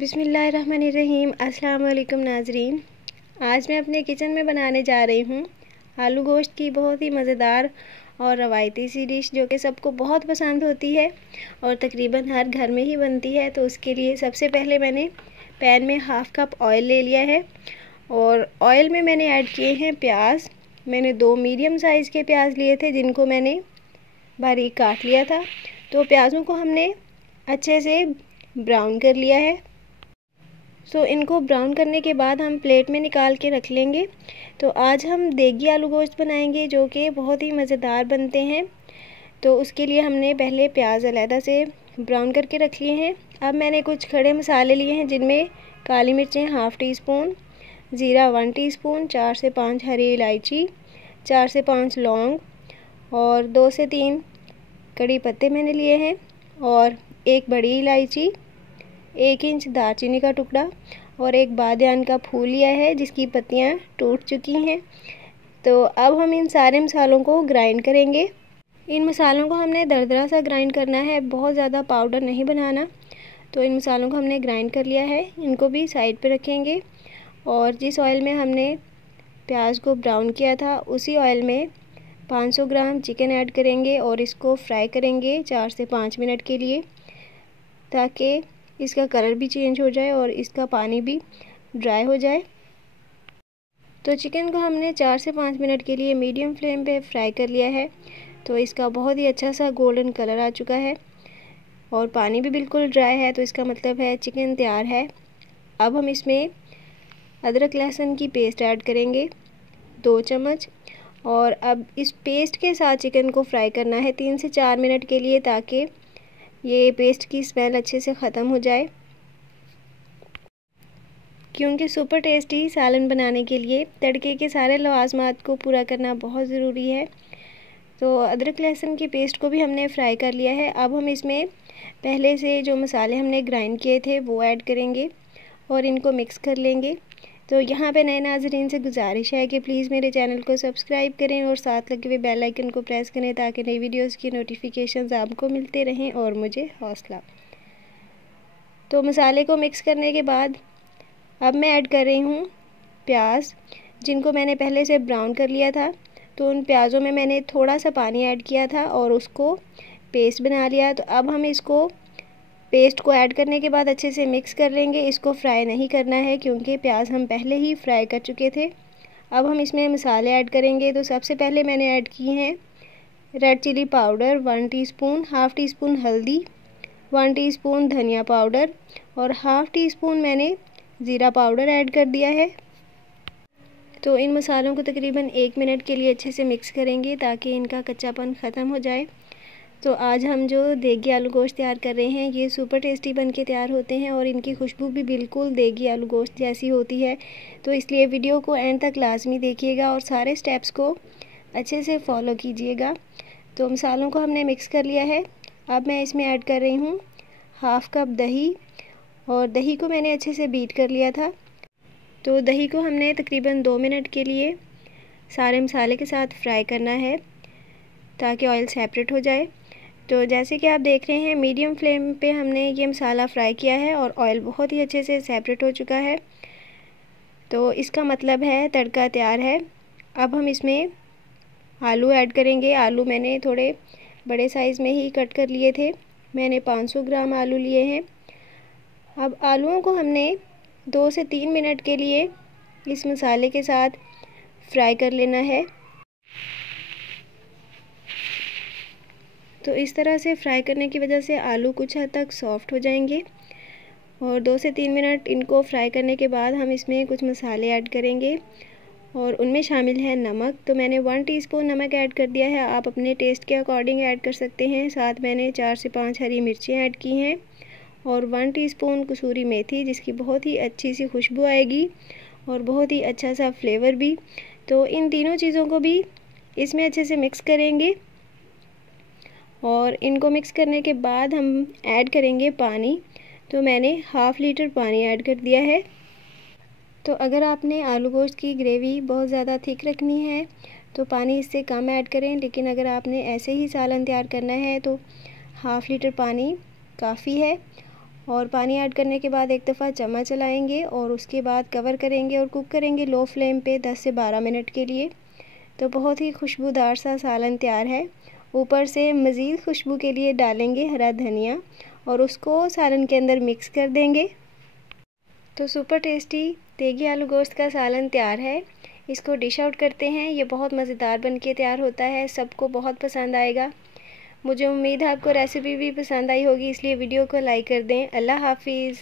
बिस्मिल्लाहिर्रहमानिर्रहीम। अस्सलाम वालेकुम नाज़रीन। आज मैं अपने किचन में बनाने जा रही हूँ आलू गोश्त की बहुत ही मज़ेदार और रवायती सी डिश, जो कि सबको बहुत पसंद होती है और तकरीबन हर घर में ही बनती है। तो उसके लिए सबसे पहले मैंने पैन में हाफ़ कप ऑयल ले लिया है और ऑयल में मैंने ऐड किए हैं प्याज। मैंने 2 मीडियम साइज़ के प्याज लिए थे, जिनको मैंने बारीक काट लिया था। तो प्याज़ों को हमने अच्छे से ब्राउन कर लिया है। तो इनको ब्राउन करने के बाद हम प्लेट में निकाल के रख लेंगे। तो आज हम देगी आलू गोश्त बनाएंगे, जो कि बहुत ही मज़ेदार बनते हैं। तो उसके लिए हमने पहले प्याज अलहदा से ब्राउन करके रख लिए हैं। अब मैंने कुछ खड़े मसाले लिए हैं, जिनमें काली मिर्चें हाफ़ टी स्पून, ज़ीरा 1 टीस्पून, 4 से 5 हरी इलायची, 4 से 5 लौंग और 2 से 3 कड़ी पत्ते मैंने लिए हैं और 1 बड़ी इलायची, 1 इंच दालचीनी का टुकड़ा और 1 बादियान का फूल लिया है, जिसकी पत्तियां टूट चुकी हैं। तो अब हम इन सारे मसालों को ग्राइंड करेंगे। इन मसालों को हमने दरदरा सा ग्राइंड करना है, बहुत ज़्यादा पाउडर नहीं बनाना। तो इन मसालों को हमने ग्राइंड कर लिया है, इनको भी साइड पे रखेंगे। और जिस ऑयल में हमने प्याज को ब्राउन किया था, उसी ऑयल में 500 ग्राम चिकन ऐड करेंगे और इसको फ्राई करेंगे 4 से 5 मिनट के लिए, ताकि इसका कलर भी चेंज हो जाए और इसका पानी भी ड्राई हो जाए। तो चिकन को हमने 4 से 5 मिनट के लिए मीडियम फ्लेम पे फ्राई कर लिया है। तो इसका बहुत ही अच्छा सा गोल्डन कलर आ चुका है और पानी भी बिल्कुल ड्राई है। तो इसका मतलब है चिकन तैयार है। अब हम इसमें अदरक लहसुन की पेस्ट ऐड करेंगे 2 चम्मच और अब इस पेस्ट के साथ चिकन को फ्राई करना है 3 से 4 मिनट के लिए, ताकि ये पेस्ट की स्मेल अच्छे से ख़त्म हो जाए। क्योंकि सुपर टेस्टी सालन बनाने के लिए तड़के के सारे लवाज़मात को पूरा करना बहुत ज़रूरी है। तो अदरक लहसुन की पेस्ट को भी हमने फ्राई कर लिया है। अब हम इसमें पहले से जो मसाले हमने ग्राइंड किए थे वो ऐड करेंगे और इनको मिक्स कर लेंगे। तो यहाँ पे नए नाज़रीन से गुजारिश है कि प्लीज़ मेरे चैनल को सब्सक्राइब करें और साथ लगे हुए बेल आइकन को प्रेस करें, ताकि नई वीडियोस की नोटिफिकेशंस आपको मिलते रहें और मुझे हौसला। तो मसाले को मिक्स करने के बाद अब मैं ऐड कर रही हूँ प्याज, जिनको मैंने पहले से ब्राउन कर लिया था। तो उन प्याज़ों में मैंने थोड़ा सा पानी ऐड किया था और उसको पेस्ट बना लिया। तो अब हम इसको पेस्ट को ऐड करने के बाद अच्छे से मिक्स कर लेंगे। इसको फ्राई नहीं करना है, क्योंकि प्याज हम पहले ही फ्राई कर चुके थे। अब हम इसमें मसाले ऐड करेंगे। तो सबसे पहले मैंने ऐड किए हैं red chilli powder 1 teaspoon, half teaspoon हल्दी, 1 टीस्पून धनिया पाउडर और हाफ़ टी स्पून मैंने ज़ीरा पाउडर ऐड कर दिया है। तो इन मसालों को तकरीबन 1 मिनट के लिए अच्छे से मिक्स करेंगे, ताकि इनका कच्चापन ख़त्म हो जाए। तो आज हम जो देगी आलू गोश्त तैयार कर रहे हैं, ये सुपर टेस्टी बन के तैयार होते हैं और इनकी खुशबू भी बिल्कुल देगी आलू गोश्त जैसी होती है। तो इसलिए वीडियो को एंड तक लाजमी देखिएगा और सारे स्टेप्स को अच्छे से फॉलो कीजिएगा। तो मसालों को हमने मिक्स कर लिया है। अब मैं इसमें ऐड कर रही हूँ हाफ़ कप दही और दही को मैंने अच्छे से बीट कर लिया था। तो दही को हमने तकरीबन 2 मिनट के लिए सारे मसाले के साथ फ्राई करना है, ताकि ऑयल सेपरेट हो जाए। तो जैसे कि आप देख रहे हैं, मीडियम फ्लेम पे हमने ये मसाला फ्राई किया है और ऑयल बहुत ही अच्छे से सेपरेट हो चुका है। तो इसका मतलब है तड़का तैयार है। अब हम इसमें आलू ऐड करेंगे। आलू मैंने थोड़े बड़े साइज़ में ही कट कर लिए थे। मैंने 500 ग्राम आलू लिए हैं। अब आलूओं को हमने 2 से 3 मिनट के लिए इस मसाले के साथ फ्राई कर लेना है। तो इस तरह से फ्राई करने की वजह से आलू कुछ हद तक सॉफ्ट हो जाएंगे। और 2 से 3 मिनट इनको फ्राई करने के बाद हम इसमें कुछ मसाले ऐड करेंगे और उनमें शामिल है नमक। तो मैंने 1 टीस्पून नमक ऐड कर दिया है, आप अपने टेस्ट के अकॉर्डिंग ऐड कर सकते हैं। साथ मैंने 4 से 5 हरी मिर्चें ऐड की हैं और 1 टीस्पून कसूरी मेथी, जिसकी बहुत ही अच्छी सी खुशबू आएगी और बहुत ही अच्छा सा फ्लेवर भी। तो इन तीनों चीज़ों को भी इसमें अच्छे से मिक्स करेंगे और इनको मिक्स करने के बाद हम ऐड करेंगे पानी। तो मैंने हाफ़ लीटर पानी ऐड कर दिया है। तो अगर आपने आलू गोश्त की ग्रेवी बहुत ज़्यादा थिक रखनी है तो पानी इससे कम ऐड करें, लेकिन अगर आपने ऐसे ही सालन तैयार करना है तो हाफ़ लीटर पानी काफ़ी है। और पानी ऐड करने के बाद एक दफ़ा चम्मच चलाएंगे और उसके बाद कवर करेंगे और कुक करेंगे लो फ्लेम पे 10 से 12 मिनट के लिए। तो बहुत ही खुशबूदार सा सालन तैयार है। ऊपर से मज़ीद खुशबू के लिए डालेंगे हरा धनिया और उसको सालन के अंदर मिक्स कर देंगे। तो सुपर टेस्टी तेगी आलू गोश्त का सालन तैयार है। इसको डिश आउट करते हैं। ये बहुत मज़ेदार बनके तैयार होता है, सबको बहुत पसंद आएगा। मुझे उम्मीद है आपको रेसिपी भी पसंद आई होगी, इसलिए वीडियो को लाइक कर दें। अल्लाह हाफिज़।